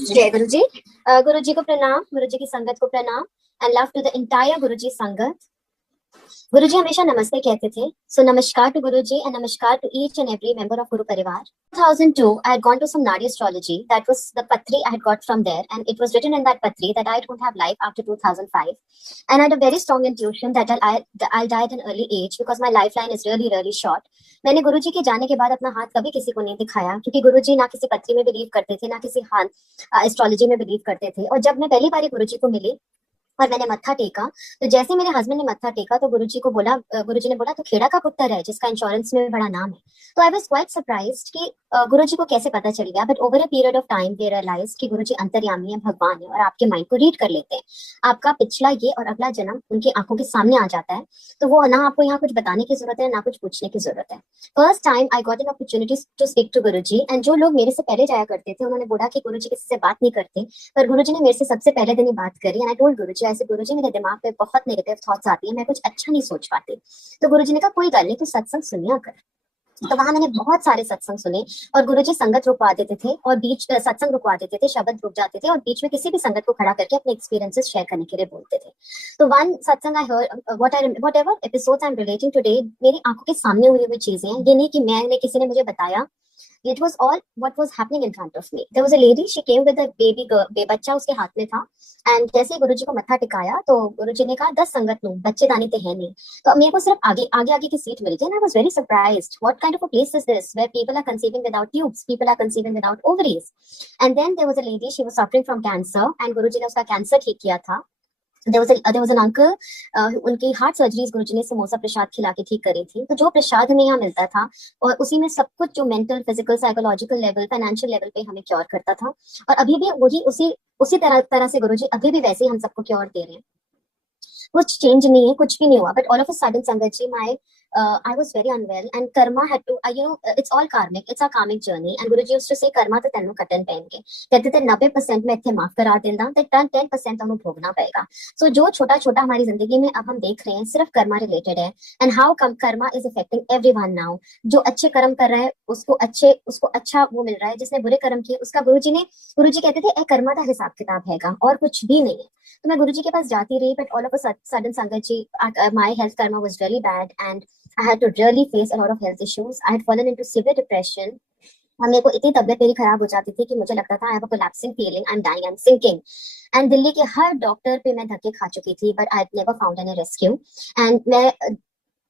जय गुरु जी। गुरु जी को प्रणाम, गुरु जी की संगत को प्रणाम and love to the entire Guru ji संगत। गुरु जी हमेशा नमस्ते कहते थे, सो namaskar to Guru ji and namaskar to each and every member of Guru Parivar. 2002, I had gone to some Nadi astrology. That was the patri I had got from there, and it was written in that patri that I don't have life after 2005. And I had a very strong intuition that I'll die at an early age because my lifeline is really really short. मैंने गुरुजी के जाने के बाद अपना हाथ कभी किसी को नहीं दिखाया, क्योंकि गुरुजी ना किसी पत्री में बिलीव करते थे, ना किसी हाथ एस्ट्रोलॉजी में बिलीव करते थे। और जब मैं पहली बार गुरुजी को मिली और मैंने मत्था टेका, तो जैसे मेरे हस्बैंड ने मत्था टेका तो गुरुजी को बोला, गुरुजी ने बोला तो खेड़ा का पुत्र है जिसका इंश्योरेंस में बड़ा नाम है। तो आई वाज क्वाइट सरप्राइज्ड कि गुरुजी को कैसे पता चल गया। But over a period of time they realise कि गुरुजी अंतर्यामी है, भगवान है और आपके माइंड को रीड कर लेते हैं। आपका पिछला ये और अगला जन्म उनकी आंखों के सामने आ जाता है। तो वो ना आपको यहाँ कुछ बताने की जरूरत है, ना कुछ पूछने की जरूरत है। First time I got an opportunity to speak to Guruji, and जो लोग मेरे से पहले जाया करते थे उन्होंने बोला कि गुरुजी किसी से बात नहीं करते, पर गुरुजी ने मेरे से सबसे पहले दिन ही बात करी। एंड आई टोल्ड गुरुजी, ऐसे गुरुजी मेरे दिमाग पे बहुत नेगेटिव थॉट्स आती है, मैं कुछ अच्छा नहीं सोच पाती। तो गुरुजी ने कहा कोई गल नहीं, तू सत्संग सुनिया कर। तो वहां मैंने बहुत सारे सत्संग सुने और गुरुजी संगत रुकवा देते थे और बीच सत्संग रुकवा देते थे, शब्द रुक जाते थे और बीच में किसी भी संगत को खड़ा करके अपने एक्सपीरियंसेस शेयर करने के लिए बोलते थे। तो वन सत्संग I heard, what ever episodes I am relating today, मेरी आंखों के सामने हुई हुई चीजें हैं। ये नहीं कि मैंने किसी ने मुझे बताया, it was all what was happening in front of me. There was a lady, she came with a baby girl, बच्चा उसके हाथ में था। एंड जैसे ही गुरुजी को मत्था टिकाया तो गुरुजी ने कहा 10 संगत लूं, बच्चे दानी तो है नहीं। तो मेरे को सिर्फ आगे आगे आगे की सीट मिली थी। And I was very surprised, what kind of a place is this where people are conceiving without tubes, people are conceiving without ovaries. And then there was a lady, she was suffering from cancer and Guruji ने उसका cancer ठीक किया था। there was an uncle, उनकी heart surgeries गुरुजी ने समोसा प्रसाद खिला के ठीक करी थी। तो जो प्रसाद हमें यहाँ मिलता था और उसी में सब कुछ जो mental, physical, psychological level, financial level पे हमें क्योर करता था। और अभी भी वही उसी उसी तरह से गुरुजी अभी भी वैसे ही हम सबको क्योर दे रहे हैं। कुछ चेंज नहीं है, कुछ भी नहीं हुआ। But all of a sudden sangat ji, my I was very unwell and karma had to, it's all karmic, it's a karmic journey. And Guruji used to say karma तो तेनों कटन पेंगे, कहते थे 90% में इतने माफ करा देना, तो 10% हमें भोगना पड़ेगा। सो जो छोटा छोटा हमारी जिंदगी में अब हम देख रहे हैं सिर्फ कर्मा रिलेटेड है। And how come Karma is affecting everyone now. जो अच्छे कर्म कर रहा है उसको अच्छा वो मिल रहा है, जिसने बुरे कर्म किए उसका गुरुजी कहते थे ए कर्मा का हिसाब किताब हैगा और कुछ भी नहीं है। तो मैं गुरुजी के पास जाती रही, but all of a sudden sangat ji, my health karma was really bad and I had to really face a lot of health issues. I had fallen into severe depression. और मेरे को इतनी तबीयत मेरी खराब हो जाती थी कि मुझे लगता था I have a collapsing feeling, I am dying, I am sinking. And Delhi के हर डॉक्टर पे मैं धक्के खा चुकी थी, but I never found any rescue. And मैं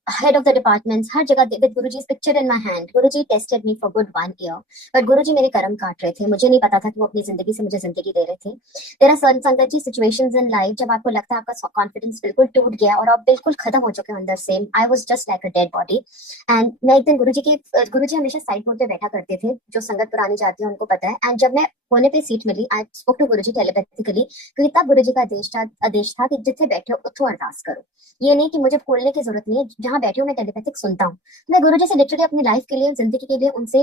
head of the departments हर जगह with Guruji's picture in my hand. Guruji tested me for good 1 year, but गुरुजी मेरे कर्म काट रहे थे। मुझे नहीं पता था कि वो अपनी जिंदगी से मुझे जिंदगी दे रहे थे। There are certain संगत जी situations in life जब आपको लगता है आपका कॉन्फिडेंस बिल्कुल टूट गया और आप बिल्कुल खत्म हो चुके हो अंदर से। I was just like a dead body. And मैं एक दिन गुरुजी हमेशा साइड बोर्ड पे बैठा करते थे, जो संगत पुरानी जाती है उनको पता है। एंड जब मैं होने पे सीट मिली, I spoke to Guruji telepathically, क्योंकि तब गुरुजी का आदेश था कि जिथे बैठे हो उठो अरदास करो। ये नहीं कि मुझे बोलने की जरूरत नहीं है, जहां बैठी हूँ मैं टेलीपैथिक सुनता हूँ। मैं गुरुजी से लिटरली अपनी लाइफ के लिए, जिंदगी के लिए उनसे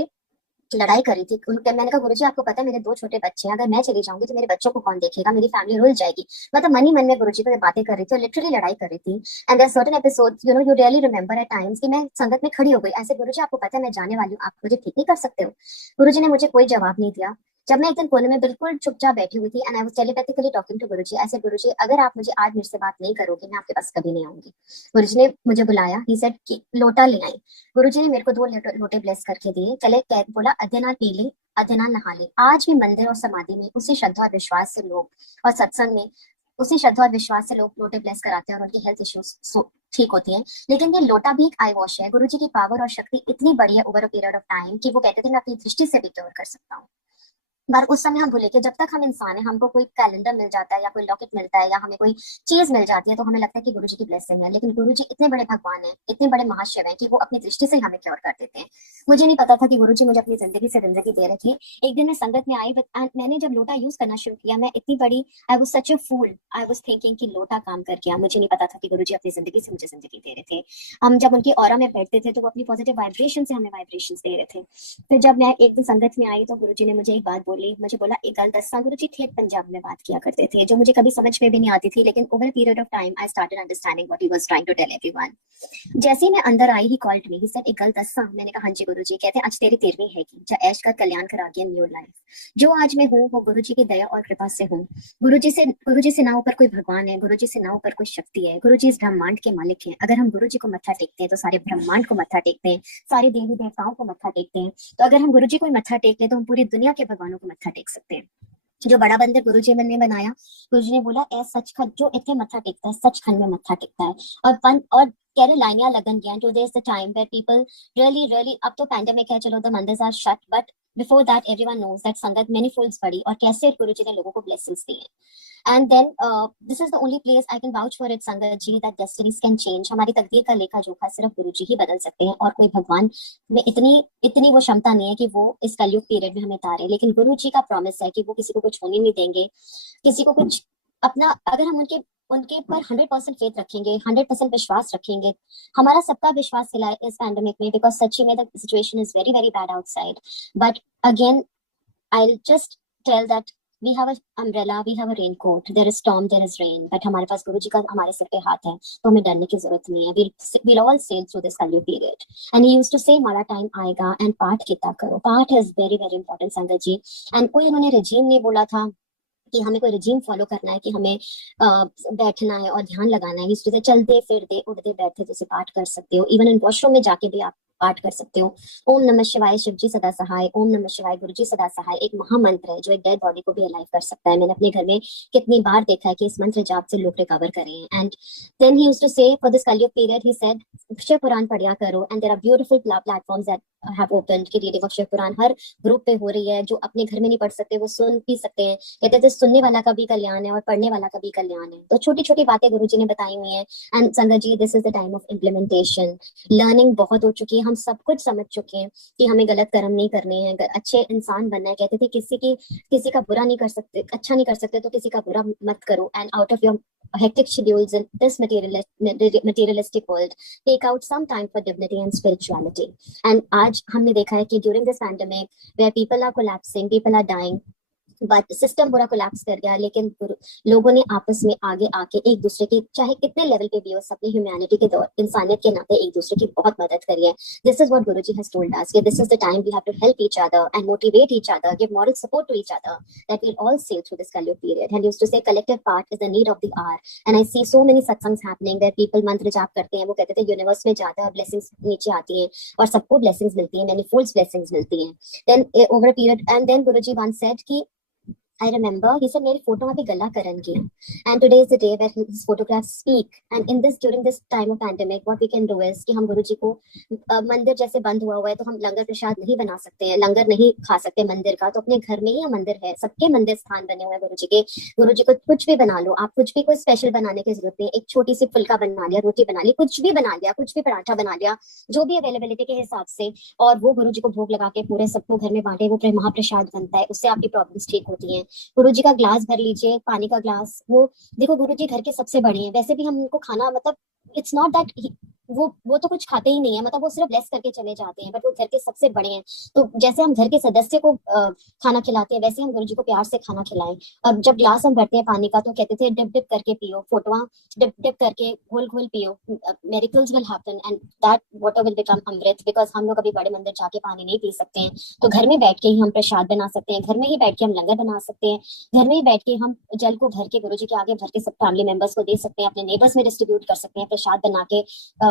लड़ाई करी थी। मैंने कहा गुरुजी आपको पता है मेरे 2 छोटे बच्चे हैं, अगर मैं चली जाऊंगी तो मेरे बच्चों को कौन देखेगा, मेरी फैमिली रुल जाएगी। मतलब मन ही मन में गुरुजी को बातें कर रही थी और लिटरली लड़ाई कर रही थी। And there certain episodes you really remember at times कि मैं संगत में खड़ी हो गई ऐसे, गुरुजी आपको पता है मैं जाने वाली हूँ, आप मुझे ठीक नहीं कर सकते हो। गुरुजी ने मुझे कोई जवाब नहीं दिया। जब मैं एक दिन कोने में बिल्कुल चुपचाप बैठी हुई थी and I was telepathically talking to Guruji, ऐसे गुरुजी अगर आप मुझे आज मेरे से बात नहीं करोगे मैं आपके पास कभी नहीं आऊंगी। गुरुजी ने मुझे बुलाया, ही सेड कि लोटा ले आई। गुरुजी ने मेरे को 2 लोटे ब्लेस करके दिए, चले बोला अध्ययनाल पी ले, अध्ययनाल नहा ले। आज भी मंदिर और समाधि में उसी श्रद्धा और विश्वास से लोग, और सत्संग में उसी श्रद्धा और विश्वास से लोग लोटे ब्लेस कराते हैं और उनकी हेल्थ इश्यूज ठीक होती हैं। लेकिन ये लोटा भी एक आई वॉश है। गुरुजी की पावर और शक्ति इतनी बड़ी है over a period of time कि वो कहते थे मैं अपनी दृष्टि से भी क्योर कर सकता हूँ। पर उस समय हम भूले कि जब तक हम इंसान है, हमको कोई कैलेंडर मिल जाता है या कोई लॉकेट मिलता है या हमें कोई चीज मिल जाती है तो हमें लगता है कि गुरुजी की ब्लेसिंग है। लेकिन गुरुजी इतने बड़े भगवान हैं, इतने बड़े महाशिव हैं कि वो अपनी दृष्टि से ही हमें क्योर कर देते हैं। मुझे नहीं पता था कि गुरुजी मुझे अपनी जिंदगी से जिंदगी दे रहे थे। एक दिन मैं संगत में आई एंड मैंने जब लोटा यूज करना शुरू किया, मैं इतनी बड़ी, I was such a fool, I was thinking कि लोटा काम कर गया। मुझे नहीं पता था कि गुरुजी अपनी जिंदगी से मुझे जिंदगी दे रहे थे। हम जब उनकी ऑरा में बैठते थे तो वो अपनी पॉजिटिव वाइब्रेशन से हमें वाइब्रेशन दे रहे थे। फिर जब मैं एक दिन संगत में आई तो गुरुजी ने मुझे एक बात बोली, मुझे बोला एक गल दस्सा गुरुजी ठेठ पंजाब में बात किया करते थे जो मुझे कभी समझ में भी नहीं आती थी, लेकिन over a period of time I started understanding what he was trying to tell everyone. जैसे ही मैं अंदर आई he called me, he said एक गल दस्सा। मैंने कहा हाँ जी गुरुजी। कहते आज तेरी 13वीं है कि जा ऐश का कल्याण करा गया न्यू लाइफ। जो आज मैं हूँ वो गुरुजी की दया और कृपा से हूँ। गुरुजी से ना ऊपर कोई भगवान है, गुरुजी से ना ऊपर कोई शक्ति है। गुरुजी इस ब्रह्मांड के मालिक हैं। अगर हम गुरुजी को मत्था टेकते हैं तो सारे ब्रह्मांड को मत्था टेकते हैं, सारे देवी देवताओं को मत्था टेकते हैं। तो अगर हम गुरुजी को मत्था टेक ले तो हम पूरी दुनिया के भगवानों को मत्था टेक सकते हैं। जो बड़ा बंदर गुरुजी ने बनाया, गुरुजी ने बोला ए सचखंड जो इतने मत्था टेकता है सचखंड में मत्था टेकता है। और कह रहे लाइनियां लगन गया to this the time where people really अब तो पैंडेमिक है, चलो the mandirs are shut, but before that everyone knows that sangat many folds बढ़ी और कैसे गुरुजी ने लोगों को ब्लेसिंग्स दी हैं। And then this is the only place I can vouch for it sangat ji that destinies can change. हमारी तकदीर का लेखा जोखा सिर्फ गुरुजी ही बदल सकते हैं और कोई भगवान में इतनी इतनी वो क्षमता नहीं है कि वो इस कलयुग पीरियड में हमें तारे। लेकिन गुरु जी का प्रॉमिस है कि वो किसी को कुछ होने नहीं देंगे, किसी को कुछ अपना, अगर हम उनके उनके पर 100% फेथ रखेंगे, 100% विश्वास रखेंगे। हमारा सबका विश्वास हिला है इस पैंडेमिक में, बिकॉज सच्ची में the situation is very very bad outside. But again I'll just tell that we have an umbrella, we have a raincoat. There is storm, there is rain. But हमारे पास गुरुजी का हमारे सिर पे हाथ है, तो हमें डरने की जरूरत नहीं है। We'll all sail through this Kalyu period. And he used to say, हमारा टाइम आएगा and पाठ कितना करो। पाठ is very very important संगत जी। And कोई उन्होंने regime नहीं बोला था कि हमें कोई रिजीम फॉलो करना है, कि हमें बैठना है और ध्यान लगाना है। इसलिए चलते फिरते उठते बैठते जैसे पाठ कर सकते हो, इवन इन वॉशरूम में जाके भी आप पाठ कर सकते हो। ओम नमः शिवाय शिव जी सदा सहाय, ओम नमः शिवाय गुरु जी सदा सहाय एक महामंत्र है जो एक डेड बॉडी को भी अलाइव कर सकता है। मैंने अपने घर में कितनी बार देखा है कि इस मंत्र जाप से लोग रिकवर करे हैं। And then he used to say for this Kalyug period he said Shiv Puran पढ़िया करो। And there are beautiful platforms that have opened कि रीडिंग ऑफ शिव पुराण हर ग्रुप पे हो रही है। जो अपने घर में नहीं पढ़ सकते वो सुन भी सकते हैं। कहते थे सुनने वाला का भी कल्याण है और पढ़ने वाला का भी कल्याण है। तो छोटी छोटी बातें गुरुजी ने बताई हुई हैं। And sangat ji this is the time of implementation. Learning बहुत हो चुकी है, हम सब कुछ समझ चुके हैं कि हमें गलत कर्म नहीं करने हैं, अच्छे इंसान बनना है। कहते थे किसी का बुरा नहीं कर सकते, अच्छा नहीं कर सकते तो किसी का बुरा मत करो। And out of your hectic schedules in this materialistic world, take out some time for divinity and spirituality. And आज हमने देखा है कि during this pandemic where people are collapsing, people are dying, but system पूरा collapse कर गया, लेकिन लोगों ने आपस में आगे आके एक दूसरे की चाहे कितने लेवल पे भी हो, अपनी ह्यूमैनिटी के दौर इंसानियत के नाते एक दूसरे की बहुत मदद करी है। This is what Guruji has told us, this is the time we have to help each other and motivate each other, give moral support to each other, that will all sail through this Kalyug period. And used to say collective part is the need of the hour. And I see so many satsangs happening where people mantra जाप करते हैं। वो कहते थे universe में जाता है, blessings नीचे आती हैं और सबको ब्लेसिंग्स मिलती हैं, मैनीफोल्ड ब्लेसिंग्स मिलती हैं। Then over a period and then Guruji once said कि I remember he said मेरी फोटो अभी गला करन किया, and today is the day where his photographs speak. And in this during this time of pandemic what we can do is कि हम गुरुजी को मंदिर जैसे बंद हुआ है तो हम लंगर प्रसाद नहीं बना सकते हैं, लंगर नहीं खा सकते मंदिर का, तो अपने घर में ही मंदिर है, सबके मंदिर स्थान बने हुए हैं गुरुजी के। गुरुजी को कुछ भी बना लो आप, कुछ भी कोई स्पेशल बनाने की जरूरत नहीं। एक छोटी सी फुल्का बना लिया, रोटी बना ली, कुछ भी बना लिया, कुछ भी पराठा बना लिया, जो भी अवेलेबिलिटी के हिसाब से, और वो गुरुजी को भोग लगा के पूरे सबको घर में बांटे, वो महाप्रसाद बनता है, उससे आपकी प्रॉब्लम्स ठीक होती हैं। गुरुजी का ग्लास भर लीजिए, पानी का ग्लास, वो देखो गुरुजी घर के सबसे बड़े हैं। वैसे भी हम उनको खाना मतलब इट्स नॉट दैट वो तो कुछ खाते ही नहीं है, मतलब वो सिर्फ ब्लेस करके चले जाते हैं, बट वो घर के सबसे बड़े हैं। तो जैसे हम घर के सदस्य को खाना खिलाते हैं वैसे हम गुरुजी को प्यार से खाना खिलाएं। अब जब ग्लास हम भरते हैं पानी का तो कहते थे डिप डिप करके पियो, फोटोआ डिप डिप करके घोल घोल पियो, miracles will happen and that water will become amrit. Because हम लोग अभी बड़े मंदिर जाके पानी नहीं पी सकते हैं, तो घर में बैठ के ही हम प्रसाद बना सकते हैं, घर में ही बैठ के हम लंगर बना सकते हैं, घर में ही बैठ के हम जल को भर के गुरुजी के आगे भर के सब फैमिली मेंबर्स को दे सकते हैं, अपने नेबर्स में डिस्ट्रीब्यूट कर सकते हैं, प्रसाद बना के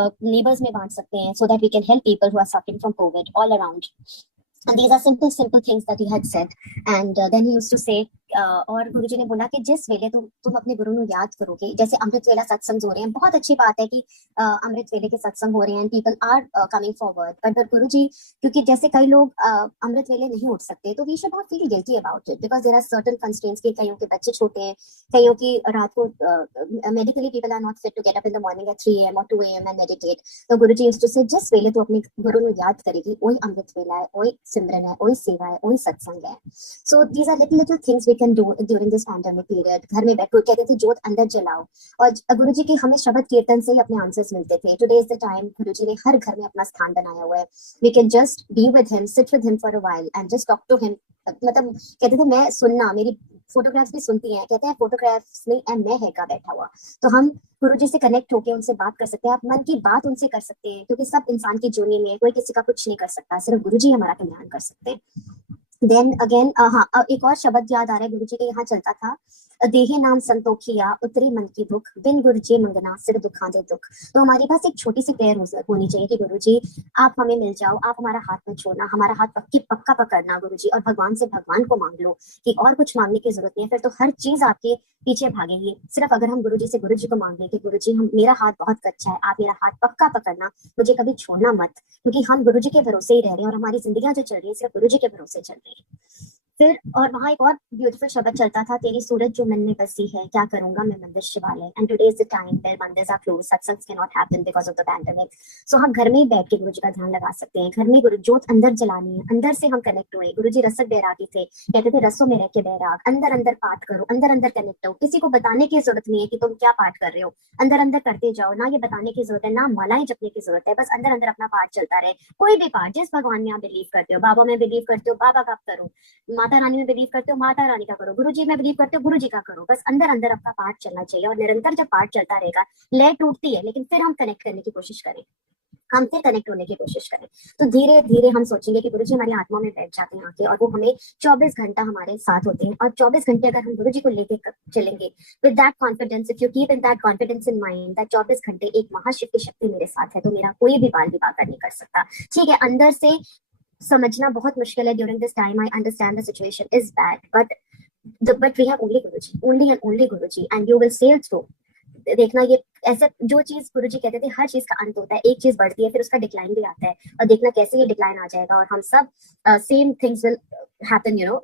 नेबर्स में बांट सकते हैं, so that we can help people who are suffering from COVID all around. And these are simple things that he had said. And then he used to say और गुरुजी ने बोला कि जिस वेले तुम अपने गुरु को याद करोगे, जैसे अमृत वेला सत्संग हो रहे हैं, बहुत अच्छी बात है कि अमृत वेले के सत्संग हो रहे हैं, people are coming forward, but Guruji क्योंकि जैसे कई लोग अमृत वेले नहीं उठ सकते, तो we should not feel guilty about it, because there are certain constraints कि कईयों के बच्चे छोटे हैं, कईयों की रात को medically people are not fit to get up in the morning at 3 AM or 2 AM and meditate. तो गुरुजी यूज्ड टू से जिस वेले तू अपने गुरु को याद करेगी वही अमृत वेला है, वही सिमरन है, वही सेवा है, वही सत्संग है। So these are little things we can do during this pandemic period. घर में बैठो, कहते थे जोत अंदर जलाओ, और गुरु जी के हमें शब्द कीर्तन से ही अपने आंसर्स मिलते थे. Today is the time गुरु जी ने हर घर में अपना स्थान बनाया हुआ है. We can just be with him, sit with him for a while and just talk to him. मतलब कहते थे मैं सुनना, मेरी फोटोग्राफ्स भी सुनती हैं, कहते हैं फोटोग्राफ्स में मैं है का बैठा हुआ. तो हम गुरु जी से कनेक्ट होकर उनसे बात कर सकते हैं. आप मन की बात उनसे कर सकते हैं, क्योंकि सब इंसान की जोनी में है, कोई किसी का कुछ नहीं कर सकता, सिर्फ गुरु जी हमारा कल्याण कर सकते हैं. देन अगेन हाँ, एक और शब्द याद आ रहा है गुरु जी के यहाँ चलता था, देहे नाम संतोखिया उतरे मन की भूख, बिन गुरु जी मंगना सिर दुखा दे दुख. तो हमारे पास एक छोटी सी प्रेयर होनी चाहिए कि गुरु जी आप हमें मिल जाओ, आप हमारा हाथ मत छोड़ना, हमारा हाथ पक्का पकड़ना गुरु जी, और भगवान से भगवान को मांग लो कि और कुछ मांगने की जरूरत नहीं है, फिर तो हर चीज आपके पीछे भागेगी. सिर्फ अगर हम गुरु जी से गुरु जी को मांग लें कि गुरु जी हम मेरा हाथ बहुत कच्चा है, आप मेरा हाथ पक्का पकड़ना, मुझे कभी छोड़ना मत, क्योंकि हम गुरु जी के भरोसे ही रह रहे हैं और हमारी जिंदगियां जो चल रही है सिर्फ गुरु जी के भरोसे चल रही है. फिर और वहां एक और ब्यूटीफुल शब्द चलता था, तेरी सूरत जो मन में बसी है, क्या करूंगा मैं मंदिर शिवालय. And today is the time where mandirs are closed, satsangs can not happen because of the pandemic. So हम घर में ही बैठ के गुरु जी का ध्यान लगा सकते हैं. घर में गुरु जोत अंदर जलानी है, अंदर से हम कनेक्ट हुए. गुरु जी रसक बैरागी थे, कहते थे रसों में रह के बैराग, अंदर अंदर पाठ करो, अंदर अंदर कनेक्ट हो. किसी को बताने की जरूरत नहीं है कि तुम क्या पाठ कर रहे हो, अंदर अंदर करते जाओ. ना ये बताने की जरूरत है, ना मालाएं जपने की जरूरत है, बस अंदर अंदर अपना पाठ चलता रहे. कोई भी पाठ, जिस भगवान में आप बिलीव करते हो, बाबा में बिलीव करते हो, बाबा का करो, माता रानी में बिलीव करते हो, माता रानी का करो, गुरु जी में बिलीव करते हो, गुरु जी का करो. बस अंदर अंदर आपका पाठ चलना चाहिए, और निरंतर जब पाठ चलता रहेगा, लय टूटती है लेकिन फिर हम कनेक्ट करने की कोशिश करें, हम फिर कनेक्ट होने की कोशिश करें, तो धीरे धीरे हम सोचेंगे कि गुरु जी हमारी आत्मा में बैठ जाते हैं आके, और वो हमें 24 घंटा हमारे साथ होते हैं. और 24 घंटे अगर हम गुरु जी को लेके चलेंगे with that confidence, if you keep in that confidence in mind that 24 घंटे एक महाशिव की शक्ति मेरे साथ है, तो मेरा कोई भी बाल विवाह नहीं कर सकता. ठीक है, अंदर से समझना बहुत मुश्किल है. During this time I understand the situation is bad, but we have only Guruji, only and only Guruji, and you will sail through. देखना, ये ऐसे जो चीज गुरु जी कहते थे हर चीज का अंत होता है, एक चीज बढ़ती है फिर उसका डिक्लाइन भी आता है, और देखना कैसे ये डिक्लाइन आ जाएगा और हम सब same things will happen, you know.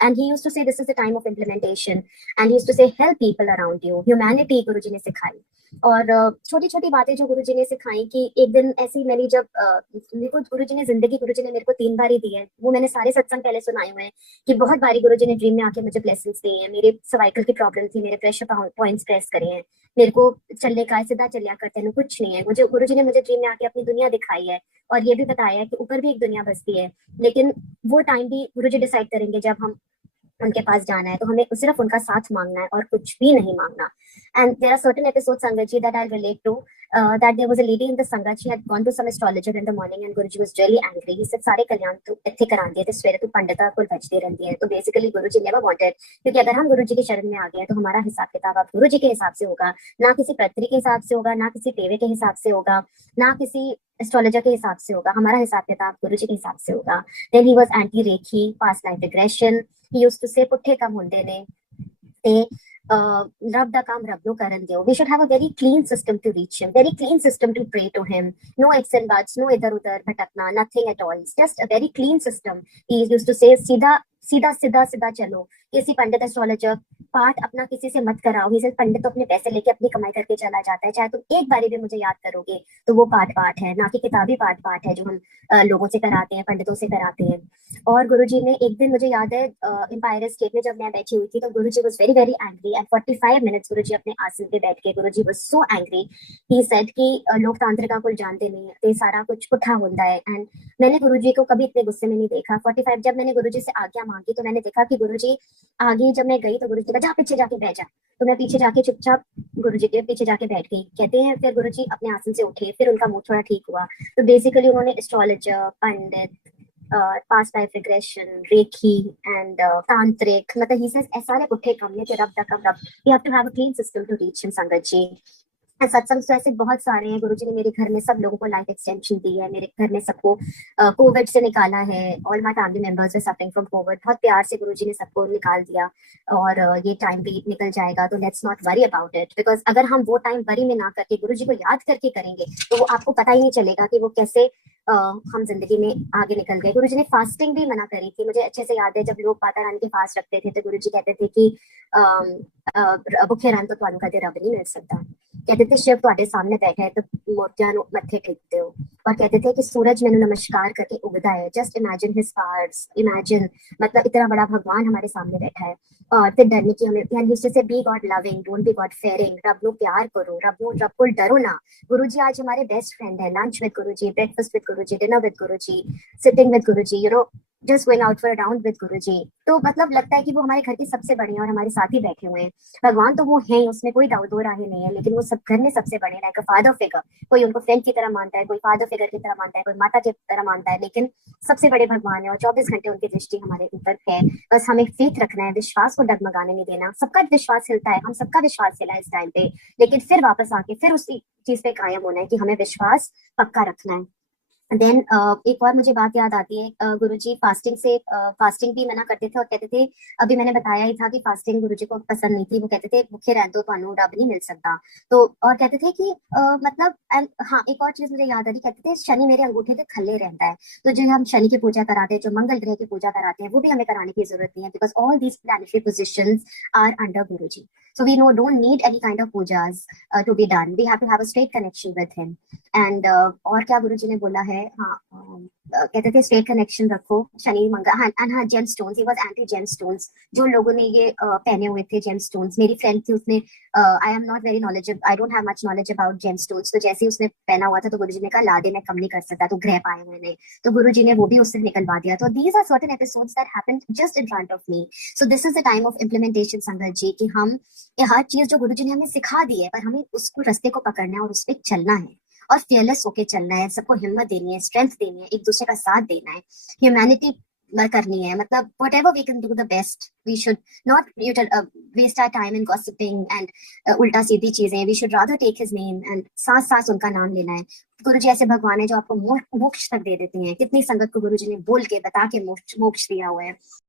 And he used to say this is the time of implementation, and he used to say help people around you. Humanity गुरु जी ने सिखाई, और छोटी छोटी बातें जो गुरु जी ने सिखाई कि एक दिन ऐसी मैंने जब मेरे को गुरु जी ने जिंदगी गुरु जी ने मेरे को 3 बार ही दी है, वो मैंने सारे सत्संग पहले सुनाए हुए हैं कि बहुत बारी गुरु जी ने ड्रीम में आके मुझे ब्लेसिंग्स दी हैं. मेरे सर्वाइकल की प्रॉब्लम थी, मेरे प्रेशर पॉइंट्स प्रेस करे हैं, मेरे को चलने का सीधा चलिया करते हैं कुछ नहीं है. मुझे गुरु जी ने मुझे ड्रीम में आके अपनी दुनिया दिखाई है, और ये भी बताया है कि ऊपर भी एक दुनिया बसती है, लेकिन वो टाइम भी गुरु जी डिसाइड करेंगे जब हम उनके पास जाना है, तो हमें सिर्फ उनका साथ मांगना है और कुछ भी नहीं मांगना. And there are certain episodes sangat ji that I relate to, that there was a lady in the संगत, she had gone to some astrologer in the morning and Guruji was really angry. He said सारे कल्याण तू इत्थे करा दिए थे, सवेरे तू पंडिता को भजती रहती है. तो बेसिकली गुरुजी never wanted, क्योंकि अगर हम गुरुजी के शरण में आ गए तो हमारा हिसाब किताब अब गुरुजी के हिसाब से होगा, ना किसी पत्री के हिसाब से होगा, ना किसी टेवे के हिसाब से होगा, ना किसी एस्ट्रोलॉजर के हिसाब से होगा. हमारा हिसाब किताब गुरुजी के हिसाब से होगा. Then he was anti Reiki, past life regression. He used to say पुट्ठे काम होंदे ने ते रब दा काम रब नु करन दियो. We should have a very clean system to reach him, very clean system to pray to him. No ifs and buts, no इधर उधर भटकना, nothing at all. It's just a very clean system. He used to say सीधा सीधा सीधा सीधा चलो. किसी पंडित astrologer पाठ अपना किसी से मत कराओ. ही सिर्फ पंडित तो अपने पैसे लेके अपनी कमाई करके चला जाता है. चाहे तुम एक बारी भी मुझे याद करोगे तो वो पाठ है, ना कि किताबी पाठ है जो हम लोगों से कराते हैं, पंडितों से कराते हैं. और गुरुजी ने एक दिन, मुझे याद है एम्पायर स्टेट में जब मैं बैठी हुई थी, तो Guruji was very very angry and 45 minutes Guruji अपने आसन पे बैठ के Guruji was so angry. He said कि लोकतांत्रिका को जानते नहीं है, ये सारा कुछ पुट्ठा होता है. एंड मैंने गुरुजी को कभी इतने गुस्से में नहीं देखा. 45 जब मैंने गुरुजी से आज्ञा मांगी तो मैंने देखा कि गुरुजी आगे जब मैं गई तो गुरुजी जा पीछे जाके बैठ जा. तो मैं पीछे जाके चुपचाप गुरुजी के पीछे जाके बैठ गई. कहते हैं फिर गुरुजी अपने आसन से उठे, फिर उनका मुंह थोड़ा ठीक हुआ. तो बेसिकली उन्होंने astrologer, Pandit, past life regression, Reiki and tantric, मतलब he says सारे पुट्ठे काम ने रब दा काम रब. You have to have a clean system to reach him, संगत जी. सत्संग तो ऐसे बहुत सारे हैं. गुरुजी ने मेरे घर में सब लोगों को लाइफ एक्सटेंशन दी है. मेरे घर में सबको कोविड से निकाला है. All my family members were suffering from Covid. बहुत प्यार से गुरुजी ने सबको निकाल दिया, और ये टाइम भी निकल जाएगा. तो let's not worry about it, because अगर हम वो टाइम वरी में ना करके गुरुजी को याद करके करेंगे तो वो आपको पता ही नहीं चलेगा कि वो कैसे हम जिंदगी में आगे निकल गए. गुरुजी ने फास्टिंग भी मना करी थी. मुझे अच्छे से याद है जब लोग माता रानी के फास्ट रखते थे तो गुरुजी कहते थे कि भूखे रहन तो ਤੁਹਾਨੂੰ ਕਦੇ ਰੱਬ नहीं मिल सकता. कहते थे शिव ਤੁਹਾਡੇ सामने बैठा है तो मोतियां नु मत्थे टेकते हो, और कहते थे कि सूरज मैंने नमस्कार करके उगता है, just imagine his stars, imagine, मतलब इतना बड़ा भगवान हमारे सामने बैठा है। और फिर डरने की हमें, यानी से be God loving, don't be God fearing, रब नु प्यार करो, रब को डरो ना। गुरुजी आज हमारे बेस्ट फ्रेंड है, lunch with Guruji, breakfast with Guruji, dinner with Guruji, sitting with Guruji, just going out for a round with Guruji. तो मतलब लगता है कि वो हमारे घर के सबसे बड़े हैं और हमारे साथ ही बैठे हुए हैं। भगवान तो वो है ही, उसमें कोई दो राहें नहीं है, लेकिन वो सब घर में सबसे बड़े, लाइक अ फादर फिगर। कोई उनको फ्रेंड की तरह मानता है, कोई फादर फिगर की तरह मानता है, कोई माता की तरह मानता है, लेकिन सबसे बड़े भगवान है और 24 घंटे उनकी दृष्टि हमारे ऊपर है। बस हमें फेथ रखना है, विश्वास को डगमगाने नहीं देना। सबका विश्वास हिलता है, हम सबका विश्वास हिला है इस टाइम पे, लेकिन फिर वापस आके फिर उसी चीज पे कायम होना है कि हमें विश्वास पक्का रखना है। देन एक और मुझे बात याद आती है, गुरुजी फास्टिंग भी मना करते थे और कहते थे, अभी मैंने बताया ही था कि फास्टिंग गुरुजी को पसंद नहीं थी। वो कहते थे भूखे रह दो, तो रब नहीं मिल सकता। तो और कहते थे कि मतलब हाँ, एक और चीज मुझे याद आ रही, कहते थे शनि मेरे अंगूठे पे खल्ले रहता है। तो जो हम शनि की पूजा कराते हैं, जो मंगल ग्रह की पूजा कराते हैं, वो भी हमें कराने की जरूरत नहीं है, because all these planetary positions are under Guruji. So we don't need any kind of pujas to be done. We have to have a straight connection with him. And और क्या गुरुजी ने बोला है, हाँ, कहते थे स्ट्रेट कनेक्शन रखो शनि मंगल। हाँ एंड हाँ, gemstones, he was anti gemstones. जो लोगों ने ये पहने हुए थे जेम स्टोन्स, मेरी फ्रेंड थी, उसने, I am not very knowledgeable, I don't have much knowledge about gemstones, तो जैसे ही उसने पहना हुआ था तो गुरुजी ने कहा ला दे, मैं कम नहीं कर सकता, तो ग्रह पाए हुए ने, तो गुरुजी ने वो भी उससे निकलवा दिया। तो these are certain episodes that happened just in front of me. So this is the time of implementation sangat ji, कि हम ये हर चीज जो गुरुजी ने हमें सिखा दी है, पर हमें उसको रास्ते को पकड़ना है और उस पर चलना है और फेयरलेस होके चलना है। सबको हिम्मत देनी है, स्ट्रेंथ देनी है, एक दूसरे का साथ देना है, ह्यूमैनिटी करनी है। मतलब whatever we can do the best, we should not waste our time in gossiping and उल्टा सीधी चीजें। We should rather take his name and सांस सांस उनका नाम लेना है। गुरुजी ऐसे भगवान है जो आपको मोक्ष तक दे देते हैं। कितनी संगत को गुरुजी ने बोल के बता के मोक्ष दिया हुआ है।